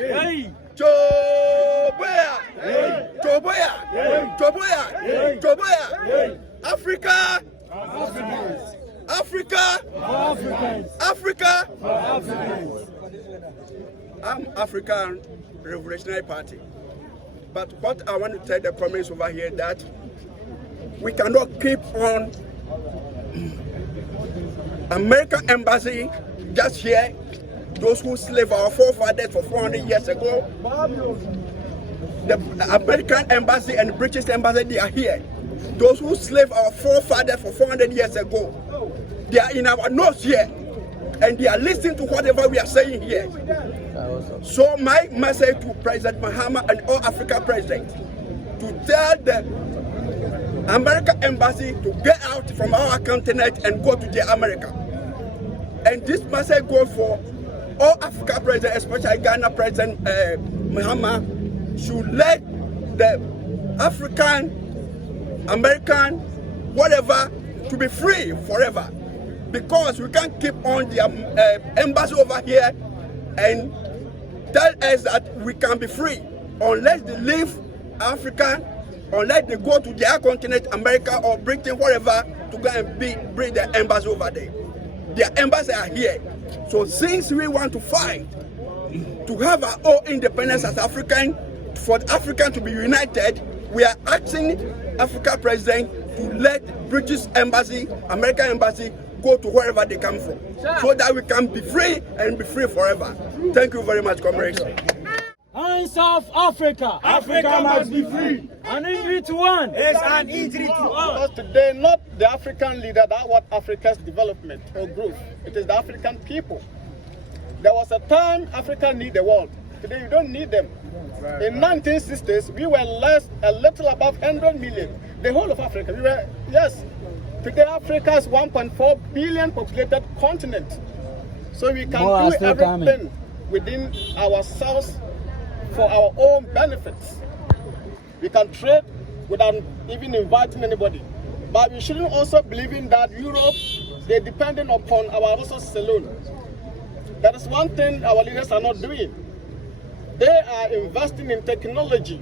Africa! Africa! Africa! I'm African Revolutionary Party. But what I want to tell the communists over here that we cannot keep on American embassy just here, those who slave our forefathers for 400 years ago. The American embassy and the British embassy, they are here. Those who slave our forefathers for 400 years ago, they are in our nose here. And they are listening to whatever we are saying here. So my message to President Mahama and all African presidents, to tell the American embassy to get out from our continent and go to the America. And this message goes for all African presidents, especially Ghana President Mahama, should let the African, American, whatever, to be free forever. Because we can't keep on the embassy over here and tell us that we can be free unless they leave Africa, unless they go to their continent, America or Britain, whatever, to go and bring their embassy over there. Their embassies are here. So since we want to fight to have our own independence as African, for Africa to be united, we are asking African president to let British embassy, American embassy, go to wherever they come from, so that we can be free and be free forever. Thank you very much, comrades. Hands off Africa! Africa must be free! An injury to one is an injury to all. Because today, not the African leader that want Africa's development or growth. It is the African people. There was a time Africa need the world. Today, we don't need them. Right. In 1960s, we were a little above 100 million. The whole of Africa, we were, yes. Today, Africa is 1.4 billion populated continent. So we can do everything within ourselves for our own benefits. We can trade without even inviting anybody. But we shouldn't also believe in that Europe, they're dependent upon our resources alone. That is one thing our leaders are not doing. They are investing in technology.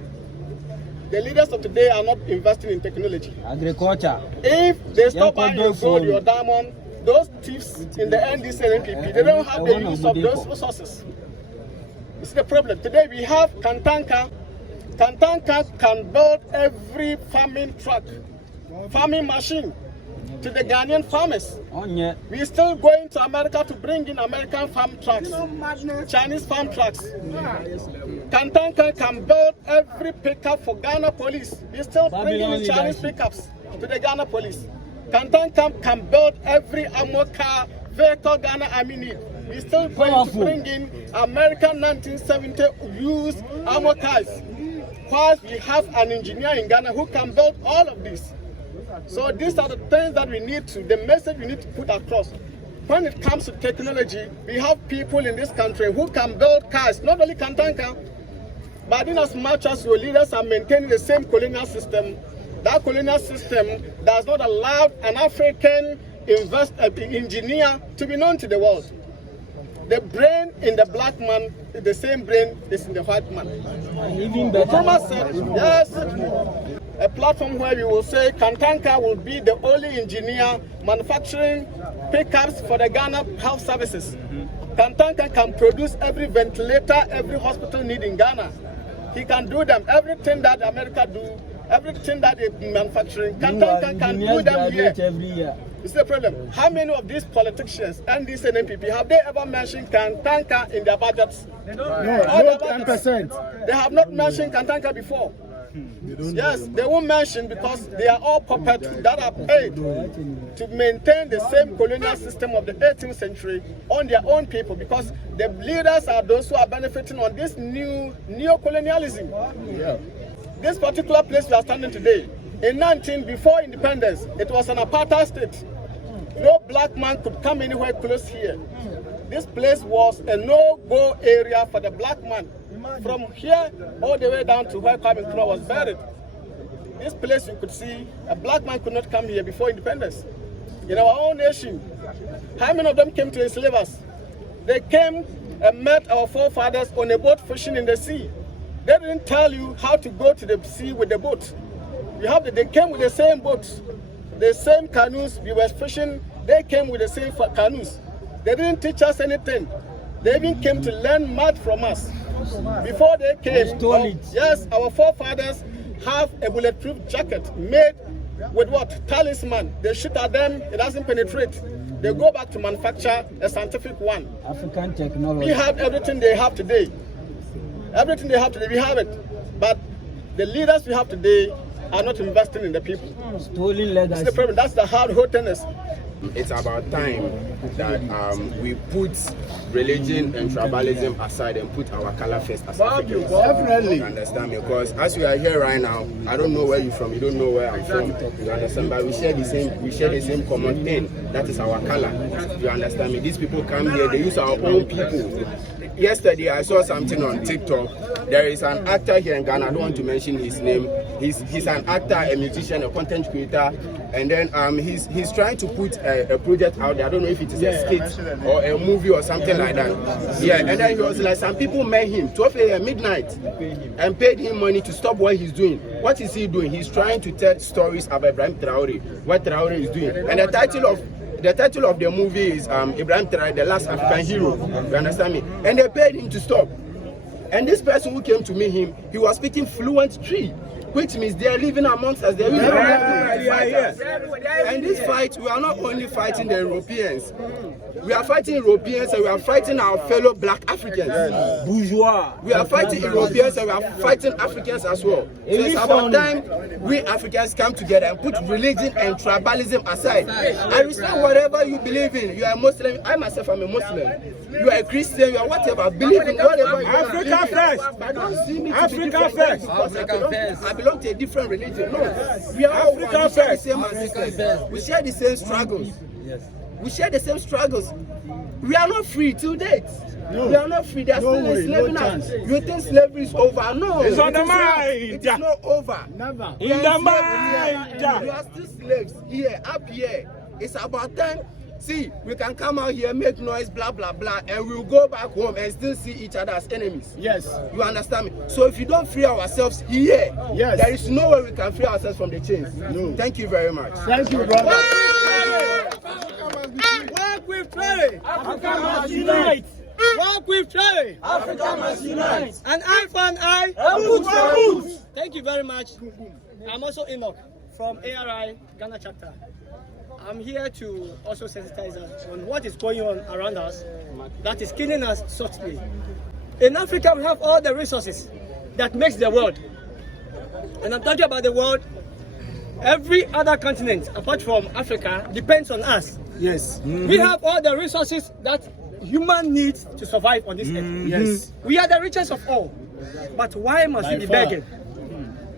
The leaders of today are not investing in technology. Agriculture. If they stop buying your gold, your diamond, those thieves in the NDC and NPP, they don't have the use of those resources. This is the problem. Today we have Kantanka. Kantanka can build every farming truck, farming machine to the Ghanaian farmers. We're still going to America to bring in American farm trucks, Chinese farm trucks. Kantanka can build every pickup for Ghana police. We're still bringing in Chinese pickups to the Ghana police. Kantanka can build every armor car, vehicle Ghana Army need. We're still going to bring in American 1970 used armor cars. Whilst we have an engineer in Ghana who can build all of this. So these are the things that we need to, the message we need to put across. When it comes to technology, we have people in this country who can build cars, not only Kantanka, but in as much as your leaders are maintaining the same colonial system, that colonial system does not allow an African engineer to be known to the world. The brain in the black man, the same brain is in the white man. Even better. Thomas said, yes, a platform where we will say Kantanka will be the only engineer manufacturing pickups for the Ghana health services. Kantanka can produce every ventilator, every hospital need in Ghana. He can do them. Everything that America do, everything that they manufacturing, Kantanka can do them here. Every year. It's the problem. How many of these politicians and these NPP have they ever mentioned Kantanka in their budgets? No, 10%. They have not mentioned Kantanka before. Yes, they won't mention because they are all puppets that are paid to maintain the same colonial system of the 18th century on their own people, because the leaders are those who are benefiting on this new neo-colonialism. Yeah. This particular place we are standing today, before independence, it was an apartheid state. No black man could come anywhere close here. This place was a no-go area for the black man. From here all the way down to where Kwame Nkrumah was buried. This place you could see, a black man could not come here before independence. In our own nation, how many of them came to enslave us? They came and met our forefathers on a boat fishing in the sea. They didn't tell you how to go to the sea with the boat. They came with the same boats, the same canoes. We were fishing. They came with the same canoes. They didn't teach us anything. They even came to learn math from us. Before they came, yes, our forefathers have a bulletproof jacket made with what? Talisman. They shoot at them, it doesn't penetrate. They go back to manufacture a scientific one. African technology. We have everything they have today. Everything they have today, we have it. But the leaders we have today are not investing in the people. Stolen legacy. That's the problem. That's the hard whole tennis. It's about time that we put religion and tribalism aside and put our color first as Africans. Definitely. You understand me? Because as we are here right now, I don't know where you're from, you don't know where I'm from. You understand? But we share the same common thing. That is our color. You understand me? These people come here, they use our own people. Yesterday I saw something on TikTok. There is an actor here in Ghana, I don't want to mention his name. He's an actor, a musician, a content creator, and then he's trying to put a project out there. I don't know if it is a skit or a movie or something like that. Yeah, and then he was like, some people met him 12 a.m. midnight and paid him money to stop what he's doing. What is he doing? He's trying to tell stories about Ibrahim Traoré, what Traoré is doing. And the title of the movie is Ibrahim Traoré, the last African hero. You understand me? And they paid him to stop. And this person who came to meet him, he was speaking fluent Tree, which means they are living amongst us. They're And this fight, we are not only fighting the Europeans. We are fighting Europeans and we are fighting our fellow black Africans. Bourgeois. We are fighting Europeans and we are fighting Africans as well. So it's about time we Africans come together and put religion and tribalism aside. I respect whatever you believe in. You are a Muslim. I myself am a Muslim. You are a Christian. You are whatever. Believe in whatever you are. Africa first. But don't see me Africa first. Because I belong to a different religion. No. We are all one. We share the same ancestors. We share the same struggles. We share the same struggles. We are not free till date. No. We are not free. They are still enslaving us. You think slavery is over? No. It's on the mind. It is not over. Never. We In the mind. We are still slaves here, up here. It's about time. See, we can come out here, make noise, blah, blah, blah, and we'll go back home and still see each other as enemies. Yes. You understand me? So if you don't free ourselves here, yes, there is no way we can free ourselves from the chains. No. Thank you very much. Thank you, brother. Work with Traoré. Africa must unite. Work with Traoré. Africa must unite. An eye for an eye. A boot for a boot. Thank you very much. I'm also Enoch from ARI Ghana chapter. I'm here to also sensitize us on what is going on around us that is killing us softly. In Africa, we have all the resources that makes the world. And I'm talking about the world. Every other continent apart from Africa depends on us. Yes. We have all the resources that human needs to survive on this earth. Yes. We are the richest of all. But why must we be begging?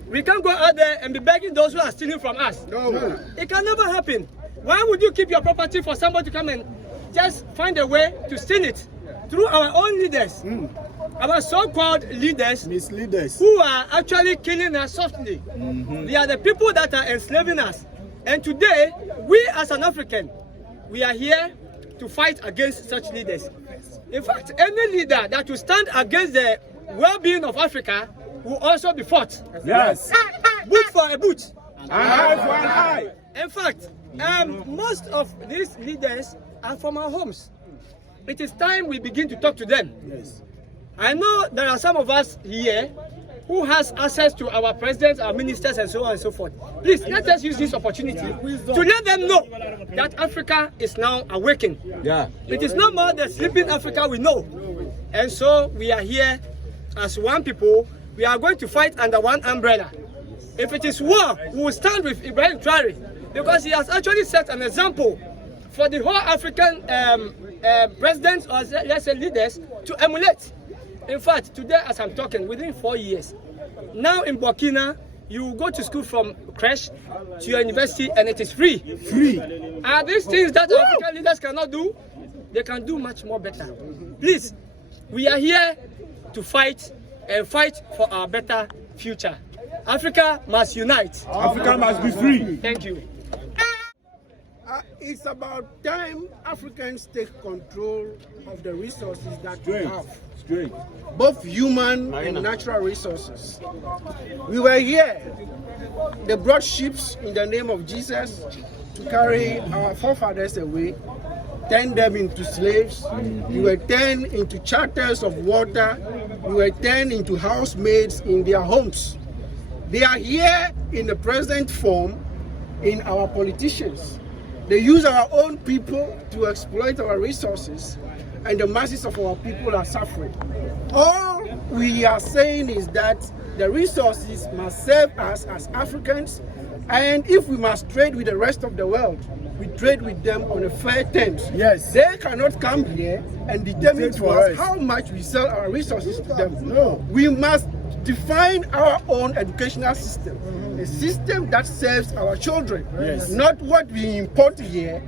We can't go out there and be begging those who are stealing from us. No. It can never happen. Why would you keep your property for somebody to come and just find a way to steal it through our own leaders? Our so-called leaders, Misleaders, who are actually killing us softly. They are the people that are enslaving us. And today, we as an African, we are here to fight against such leaders. In fact, any leader that will stand against the well-being of Africa will also be fought. Yes. Boot for a boot. An eye for an eye. In fact, most of these leaders are from our homes. It is time we begin to talk to them. Yes. I know there are some of us here who has access to our presidents, our ministers, and so on and so forth. Please, let us use this opportunity to let them know that Africa is now awakened. Yeah. It is no more the sleeping Africa we know. And so we are here as one people. We are going to fight under one umbrella. If it is war, we will stand with Ibrahim Traoré, because he has actually set an example for the whole African presidents, or let's say leaders, to emulate. In fact, today as I'm talking, within 4 years, now in Burkina, you go to school from creche to your university and it is free. Free. Are these things that African leaders cannot do? They can do much more better. Please, we are here to fight and fight for our better future. Africa must unite. Africa must be free. Thank you. It's about time Africans take control of the resources that we have. Straight. Both human and natural resources. We were here. They brought ships in the name of Jesus to carry our forefathers away, turn them into slaves. We were turned into charters of water. We were turned into housemaids in their homes. They are here in the present form in our politicians. They use our own people to exploit our resources, and the masses of our people are suffering. All we are saying is that the resources must serve us as Africans, and if we must trade with the rest of the world, we trade with them on a fair terms. Yes. They cannot come here and determine to us us how much we sell our resources to them. No. We must define our own educational system, a system that serves our children, not what we import here.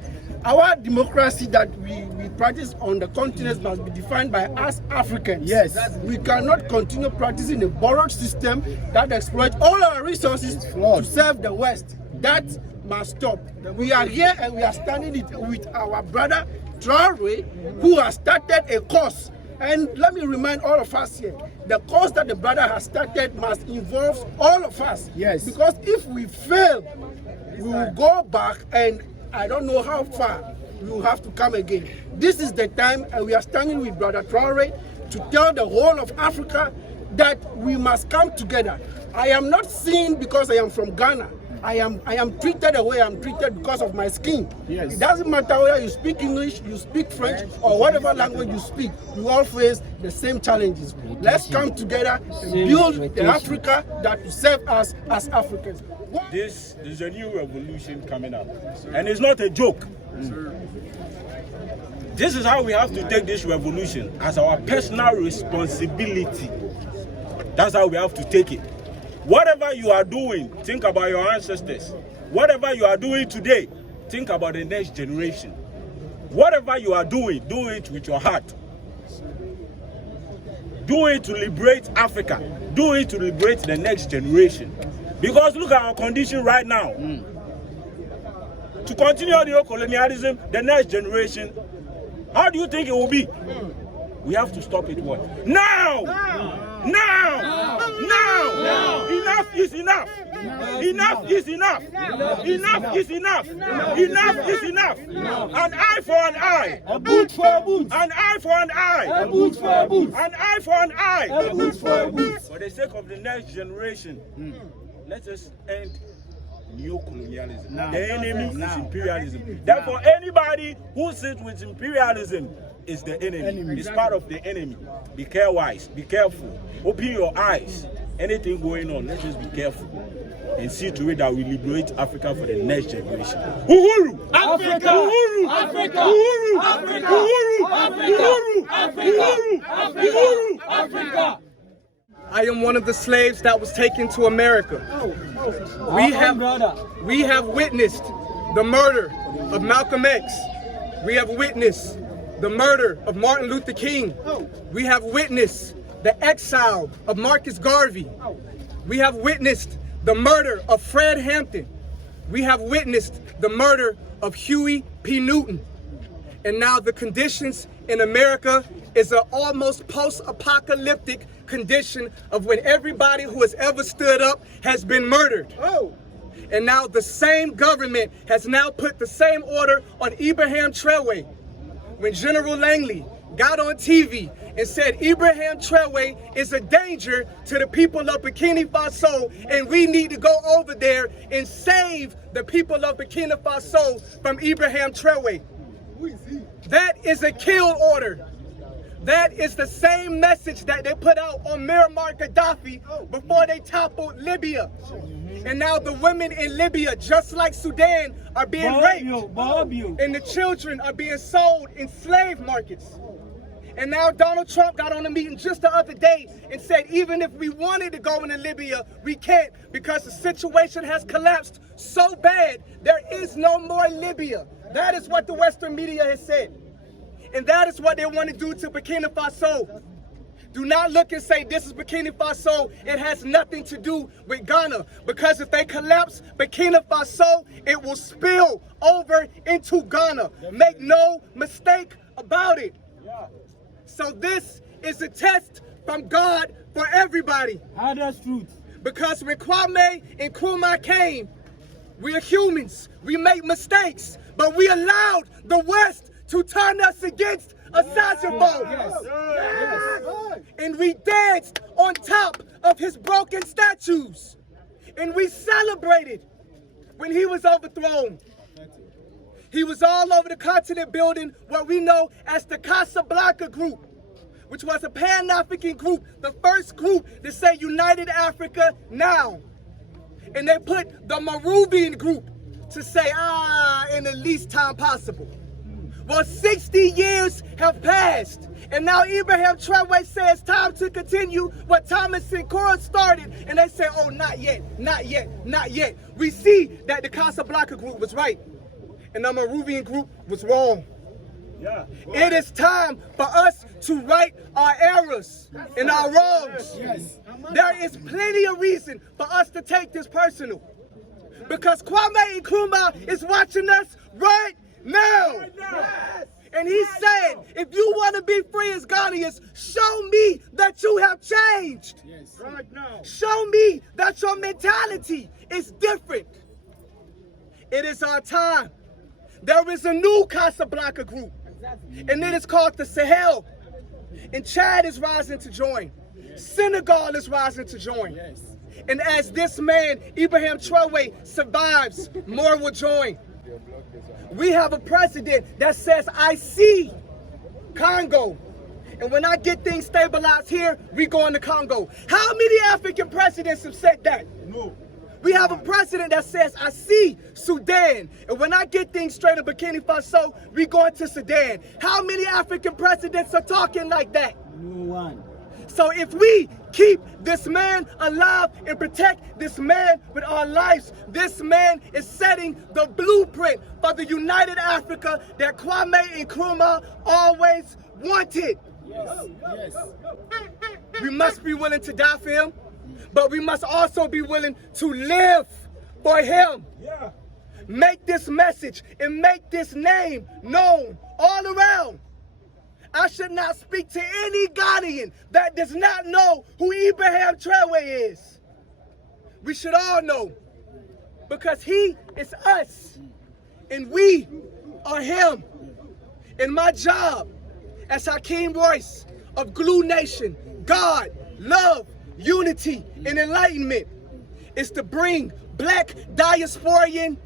Our democracy that we practice on the continent must be defined by us Africans. Yes. We cannot continue practicing a borrowed system that exploits all our resources to serve the West. That must stop. We are here and we are standing it with our brother Traoré, who has started a course. And let me remind all of us here, the course that the brother has started must involve all of us. Yes. Because if we fail, we will go back, and I don't know how far we will have to come again. This is the time, and we are standing with Brother Traoré to tell the whole of Africa that we must come together. I am not seen because I am from Ghana. I am treated the way I'm treated because of my skin. Yes. It doesn't matter whether you speak English, you speak French, or whatever language you speak. We all face the same challenges. Let's come together and build the Africa that will serve us as Africans. This is a new revolution coming up. And it's not a joke. This is how we have to take this revolution as our personal responsibility. That's how we have to take it. Whatever you are doing, think about your ancestors. Whatever you are doing today, think about the next generation. Whatever you are doing, do it with your heart. Do it to liberate Africa. Do it to liberate the next generation. Because look at our condition right now. To continue the colonialism, the next generation, how do you think it will be? We have to stop it what? Now! Now! Enough is enough! Enough is enough! Enough is enough! Enough is enough! An eye for an eye! A boot for a boot! An eye for an eye! A boot for a boot! An eye for an eye! A boot for a boot! For the sake of the next generation, let us end neo-colonialism. The enemy is imperialism. Therefore, anybody who sits with imperialism is the enemy. It's part of the enemy. Be careful. Be careful. Open your eyes. Anything going on, let's just be careful and see to it that we liberate Africa for the next generation. Uhuru! Africa! Uhuru! Africa! Uhuru! Africa! Uhuru! Africa! Uhuru! Africa! Uhuru! Africa! I am one of the slaves that was taken to America. We have witnessed the murder of Malcolm X. We have witnessed the murder of Martin Luther King. We have witnessed the exile of Marcus Garvey. We have witnessed the murder of Fred Hampton. We have witnessed the murder of Huey P. Newton. And now the conditions in America is an almost post-apocalyptic condition of when everybody who has ever stood up has been murdered. And now the same government has now put the same order on Ibrahim Traoré. When General Langley got on TV and said Ibrahim Traoré is a danger to the people of Burkina Faso, and we need to go over there and save the people of Burkina Faso from Ibrahim Traoré. That is a kill order. That is the same message that they put out on Muammar Gaddafi before they toppled Libya. And now the women in Libya, just like Sudan, are being raped. And the children are being sold in slave markets. And now Donald Trump got on a meeting just the other day and said even if we wanted to go into Libya, we can't because the situation has collapsed so bad, there is no more Libya. That is what the Western media has said. And that is what they want to do to Burkina Faso. Do not look and say this is Burkina Faso. It has nothing to do with Ghana. Because if they collapse Burkina Faso, it will spill over into Ghana. Make no mistake about it. So this is a test from God for everybody. That's truth. Because when Kwame and Nkrumah came, we are humans. We make mistakes. But we allowed the West to turn us against a Sasebo. And we danced on top of his broken statues. And we celebrated when he was overthrown. He was all over the continent building what we know as the Casablanca Group, which was a Pan-African group, the first group to say United Africa now. And they put the Moravian group to say, in the least time possible. Well, 60 years have passed, and now Ibrahim Traoré says time to continue what Thomas Sankara started, and they say, oh, not yet, not yet, not yet. We see that the Casablanca group was right, and the Moravian group was wrong. It is time for us to right our errors and our wrongs. There is plenty of reason for us to take this personal, because Kwame Nkrumah is watching us right now. And he said, if you want to be free as Ghanaians, show me that you have changed. Right now. Show me that your mentality is different. It is our time. There is a new Casablanca group, and it is called the Sahel. And Chad is rising to join. Senegal is rising to join. And as this man, Ibrahim Traoré, survives, more will join. We have a president that says, I see Congo. And when I get things stabilized here, we go into Congo. How many African presidents have said that? No. We have a president that says, I see Sudan. And when I get things straight in Burkina Faso, we go into Sudan. How many African presidents are talking like that? No one. So if we keep this man alive and protect this man with our lives, this man is setting the blueprint for the United Africa that Kwame Nkrumah always wanted. We must be willing to die for him, but we must also be willing to live for him. Make this message and make this name known all around. I should not speak to any Ghanaian that does not know who Ibrahim Traoré is. We should all know, because he is us and we are him. And my job as Hakeem Royce of Glue Nation, God, Love, Unity, and Enlightenment is to bring black diasporian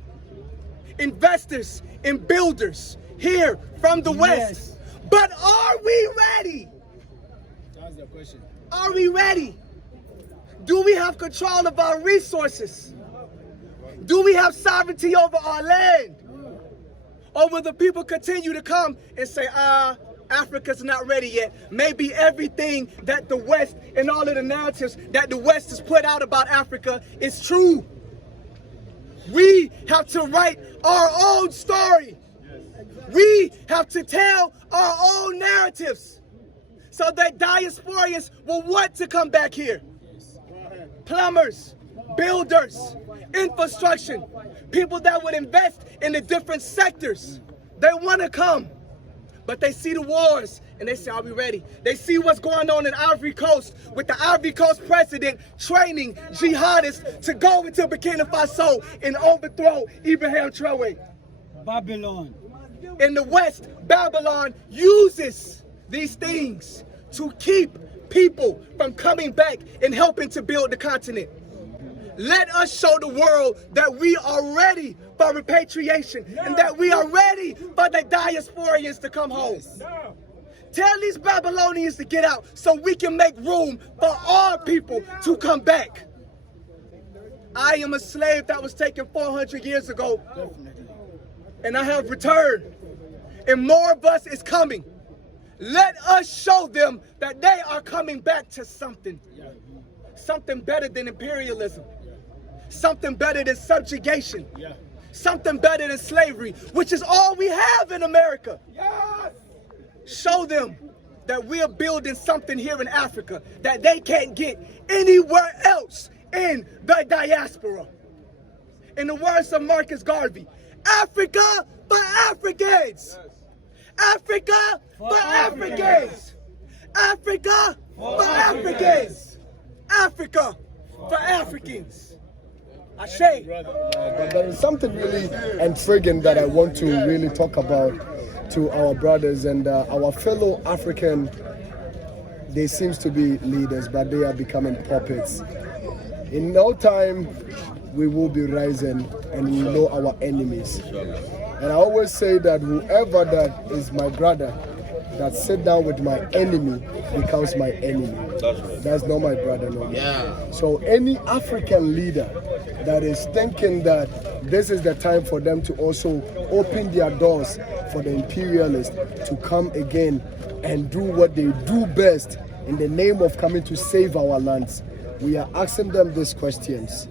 investors and builders here from the West. But are we ready? That's the question. Are we ready? Do we have control of our resources? Do we have sovereignty over our land? Or will the people continue to come and say, Africa's not ready yet? Maybe everything that the West and all of the narratives that the West has put out about Africa is true. We have to write our own story. We have to tell our own narratives so that diasporians will want to come back here. Plumbers, builders, infrastructure, people that would invest in the different sectors. They want to come, but they see the wars and they say, are we ready? They see what's going on in Ivory Coast with the Ivory Coast president training jihadists to go into Burkina Faso and overthrow Ibrahim Traoré. Babylon. In the West, Babylon uses these things to keep people from coming back and helping to build the continent. Let us show the world that we are ready for repatriation and that we are ready for the diasporians to come home. Tell these Babylonians to get out so we can make room for our people to come back. I am a slave that was taken 400 years ago. And I have returned, and more of us is coming. Let us show them that they are coming back to something. Something better than imperialism. Something better than subjugation. Something better than slavery, which is all we have in America. Show them that we are building something here in Africa that they can't get anywhere else in the diaspora. In the words of Marcus Garvey, Africa for Africans. Africa for Africans. Africa for Africans. Africa for Africans. Ashe. But there is something really intriguing that I want to really talk about to our brothers and our fellow African. They seems to be leaders, but they are becoming puppets. In no time, we will be rising and we know our enemies. And I always say that whoever that is my brother, that sit down with my enemy becomes my enemy. That's not my brother no more. Yeah. So any African leader that is thinking that this is the time for them to also open their doors for the imperialists to come again and do what they do best in the name of coming to save our lands, we are asking them these questions.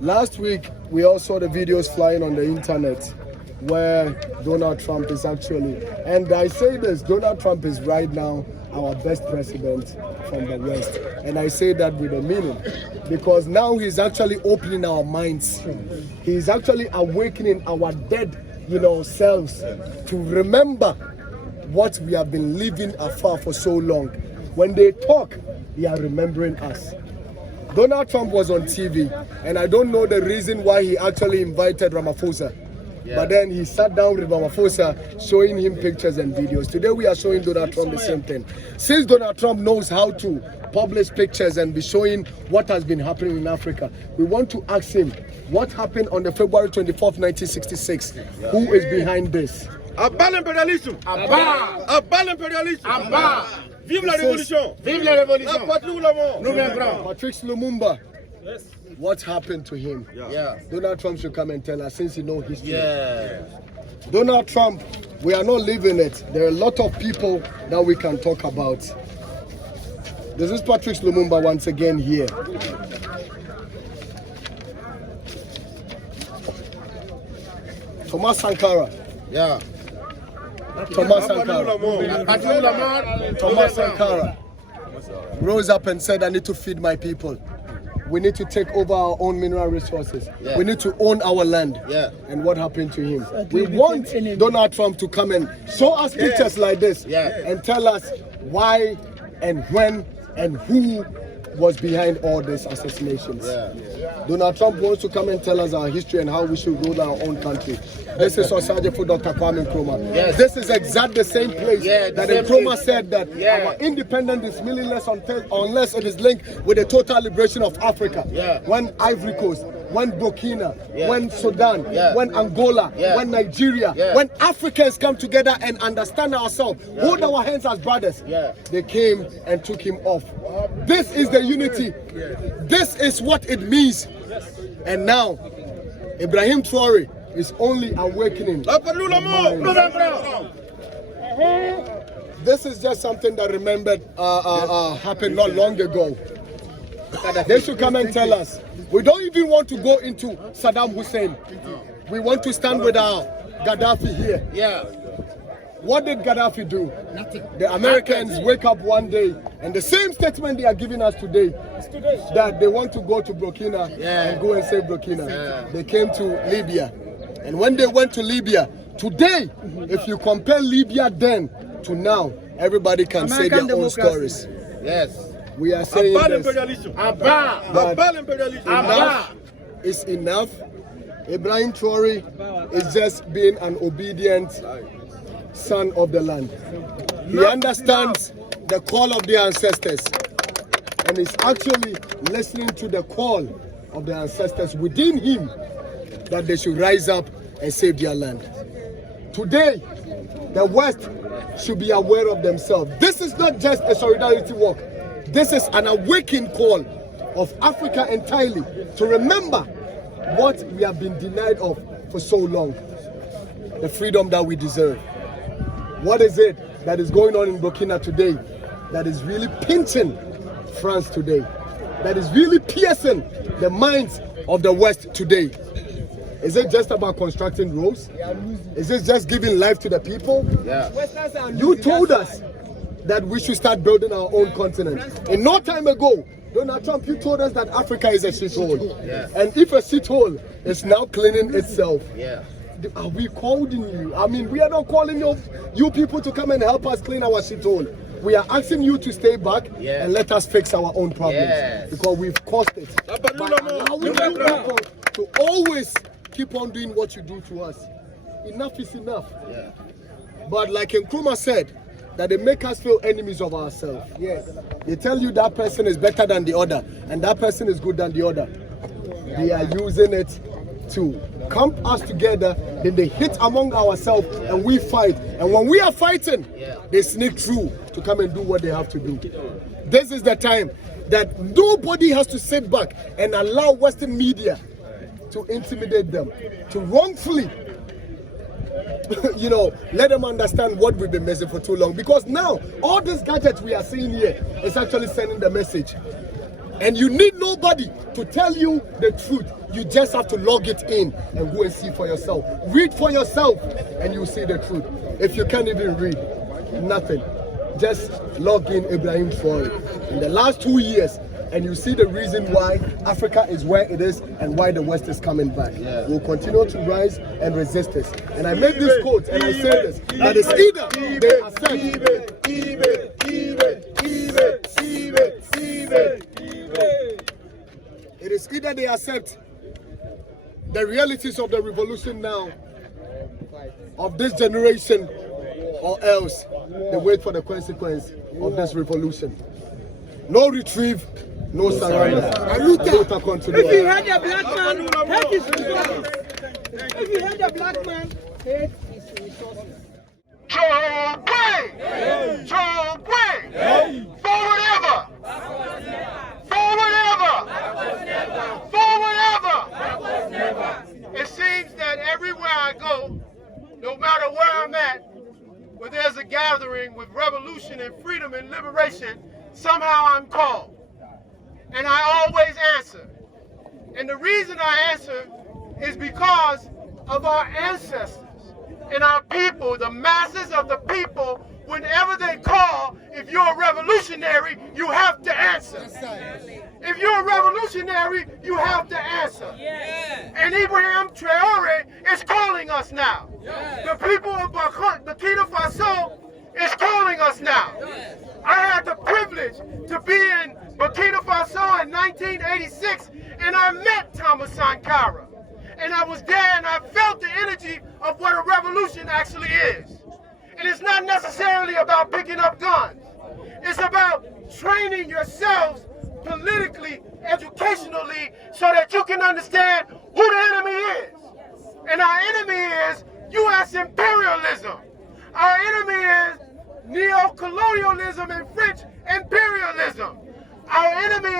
Last week, we all saw the videos flying on the internet where Donald Trump is actually, and I say this, Donald Trump is right now our best president from the West. And I say that with a meaning, because now he's actually opening our minds. He's actually awakening our dead, selves to remember what we have been living afar for so long. When they talk, they are remembering us. Donald Trump was on TV, and I don't know the reason why he actually invited Ramaphosa. Yeah. But then he sat down with Ramaphosa, showing him pictures and videos. Today we are showing Donald Trump the same thing. Since Donald Trump knows how to publish pictures and be showing what has been happening in Africa, we want to ask him what happened on the February 24th, 1966. Yeah. Who is behind this? Abat l'impérialisme! Abat! Abat l'impérialisme! Abat! Vive la révolution! Vive la révolution! La patrie ou la mort! Nous viendrons! Patrice Lumumba. Yes. What happened to him? Yeah. Donald Trump should come and tell us, since he knows history. Yeah. Donald Trump, we are not living it. There are a lot of people that we can talk about. This is Patrice Lumumba once again here. Thomas Sankara. Yeah. Thomas Sankara. Thomas Sankara rose up and said, I need to feed my people. We need to take over our own mineral resources. Yeah. We need to own our land. Yeah. And what happened to him? We want Donald Trump to come and show us pictures like this and tell us why and when and who was behind all these assassinations. Donald Trump wants to come and tell us our history and how we should rule our own country. This is Osaje for Dr. Kwame Nkrumah. Yes. This is exactly the same place that Nkrumah said that our independence is meaningless unless it is linked with the total liberation of Africa. When Ivory Coast, when Burkina, when Sudan, when Angola, when Nigeria, when Africans come together and understand ourselves, hold our hands as brothers, they came and took him off. This is the unity. This is what it means. And now, Ibrahim Traoré is only awakening. This is just something that happened not long ago. They should come and tell us. We don't even want to go into Saddam Hussein. We want to stand with our Gaddafi here. Yeah. What did Gaddafi do? Nothing. The Americans wake up one day and the same statement they are giving us today, that they want to go to Burkina and go and save Burkina. They came to Libya. And when they went to Libya, today, if you compare Libya then to now, everybody can say their own stories. Yes. We are saying this. Enough is enough. Ibrahim Traoré is just being an obedient son of the land. He understands the call of their ancestors and is actually listening to the call of the ancestors within him that they should rise up and save their land. Today, the West should be aware of themselves. This is not just a solidarity walk. This is an awakened call of Africa entirely to remember what we have been denied of for so long. The freedom that we deserve. What is it that is going on in Burkina today that is really pinching France today? That is really piercing the minds of the West today? Is it just about constructing roads? Is it just giving life to the people? Yeah. You told us that we should start building our own continent. And no time ago, Donald Trump, you told us that Africa is a shithole. Yeah. And if a shithole is now cleaning itself, are we calling you? I mean, we are not calling you people to come and help us clean our shithole. We are asking you to stay back and let us fix our own problems because we've caused it. But allowing you people to always keep on doing what you do to us. Enough is enough. Yeah. But like Nkrumah said, that they make us feel enemies of ourselves. Yes. They tell you that person is better than the other, and that person is good than the other. They are using it to clump us together, then they hit among ourselves, and we fight. And when we are fighting, they sneak through to come and do what they have to do. This is the time that nobody has to sit back and allow Western media to intimidate them, to wrongfully let them understand what we've been missing for too long. Because now, all these gadgets we are seeing here is actually sending the message. And you need nobody to tell you the truth. You just have to log it in and go and see for yourself. Read for yourself and you see the truth. If you can't even read, nothing. Just log in Ibrahim Traoré. In the last 2 years, and you see the reason why Africa is where it is and why the West is coming back. We'll continue to rise and resist this. And I make this quote and I say this, that it's either they accept it is either they accept the realities of the revolution now, of this generation, or else they wait for the consequence of this revolution. No retrieve, no surrender. Luta continua. If you had a black man, hate his resources. If you had a black man, hate his resources. Traoré! Traoré! Forward ever! Forward ever! Forward ever! It seems that everywhere I go, no matter where I'm at, where there's a gathering with revolution and freedom and liberation, somehow I'm called. And I always answer. And the reason I answer is because of our ancestors and our people, the masses of the people. Whenever they call, if you're a revolutionary, you have to answer. If you're a revolutionary, you have to answer. And Ibrahim Traoré is calling us now. The people of Burkina Faso is calling us now. I had the privilege to be in Burkina Faso in 1986, and I met Thomas Sankara. And I was there and I felt the energy of what a revolution actually is. And it's not necessarily about picking up guns. It's about training yourselves politically, educationally, so that you can understand who the enemy is. And our enemy is U.S. imperialism. Our enemy is neo-colonialism and French imperialism. Our enemy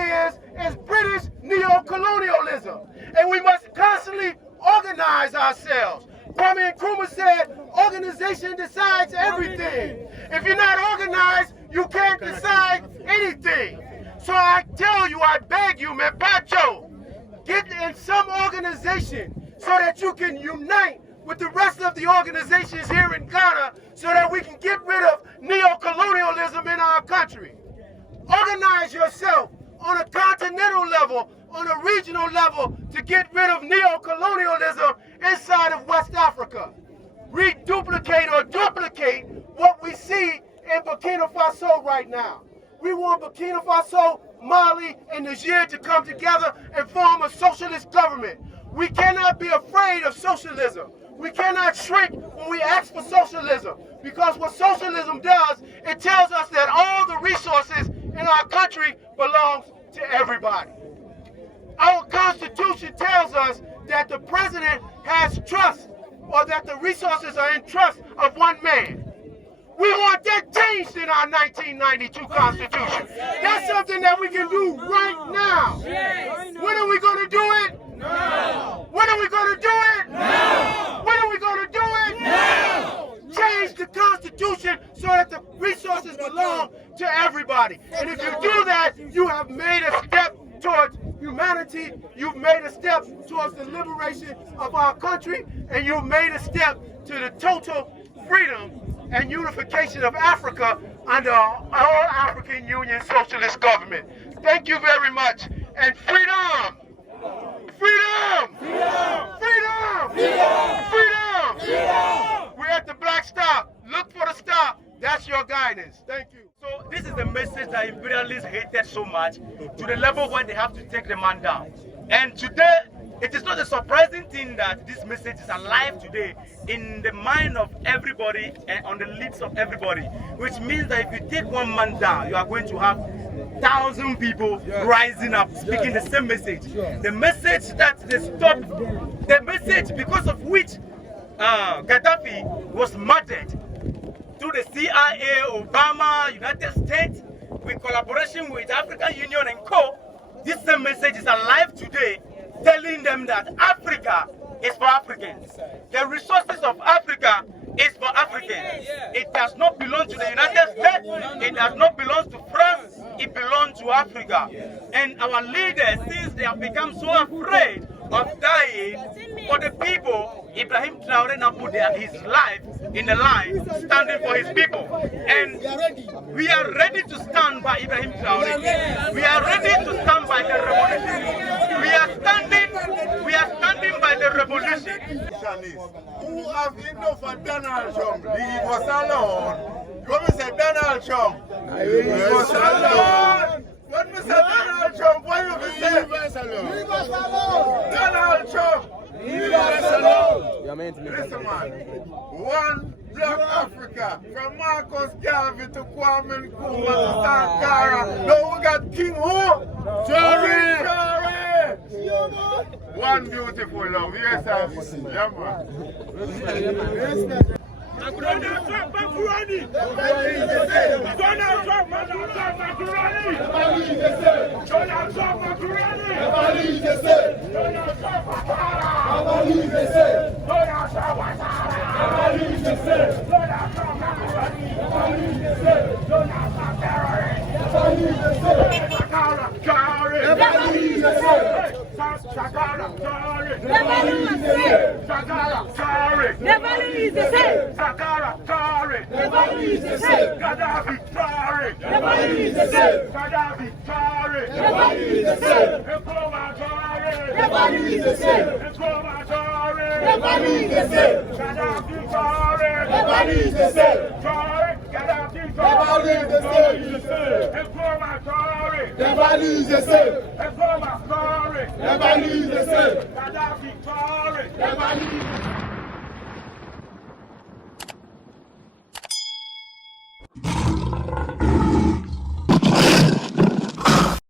is British neo-colonialism. And we must constantly organize ourselves. Kwame Nkrumah said, organization decides everything. If you're not organized, you can't decide anything. So I tell you, I beg you, man, Pacho, get in some organization so that you can unite with the rest of the organizations here in Ghana so that we can get rid of neo-colonialism in our country. Organize yourself on a continental level, on a regional level, to get rid of neo-colonialism inside of West Africa. Reduplicate or duplicate what we see in Burkina Faso right now. We want Burkina Faso, Mali, and Niger to come together and form a socialist government. We cannot be afraid of socialism. We cannot shrink when we ask for socialism, because what socialism does, it tells us that all the resources in our country belongs to everybody. Our Constitution tells us that the president has trust, or that the resources are in trust of one man. We want that changed in our 1992 Constitution. That's something that we can do right now. When are we going to do it? Now. When are we going to do it? Now. When are we going to do it? Now. Change the Constitution so that the resources belong to everybody. And if you do that, you have made a step towards humanity, you've made a step towards the liberation of our country, and you've made a step to the total freedom and unification of Africa under all African Union socialist government. Thank you very much. And freedom! Freedom! Freedom! Freedom! Freedom! Freedom! We're at the Black Star. Look for the star. That's your guidance. Thank you. So this is the message that imperialists hated so much to the level where they have to take the man down. And today, it is not a surprising thing that this message is alive today in the mind of everybody and on the lips of everybody, which means that if you take one man down, you are going to have 1,000 people rising up speaking the same message. The message that they stopped, the message because of which Gaddafi was murdered through the CIA, Obama, United States, with collaboration with African Union and co. This same message is alive today, telling them that Africa is for Africans. The resources of Africa is for Africans. It does not belong to the United States. It does not belong to France. It belongs to Africa. And our leaders, since they have become so afraid of dying for the people, Ibrahim Traoré now put his life in the line, standing for his people. And we are ready to stand by Ibrahim Traoré. We are ready to stand by the revolution. We are standing by the revolution. Who have enough for Donald Trump? Leave us alone. When we say Donald Trump, leave us alone. When we say Donald Trump, what do you say? Leave us alone. Leave us alone. Donald Trump, leave us alone. Listen, man. One Black Africa, from Marcus Garvey to Kwame Nkrumah to Sankara. Now we got King who? Traoré. One beautiful love. Yes, sir. Yeah, man. Donald Trump, Macaroni! Donald Trump, Macaroni! Donald Trump, Macaroni! Donald Trump, Sakara, Traoré, Gaddafi, Traoré, Gaddafi, Traoré, Nkrumah, Traoré, Nkrumah, Traoré, Gaddafi, Traoré, Traoré, Gaddafi, Traoré, Nkrumah, Traoré, Nkrumah, Traoré, Gaddafi,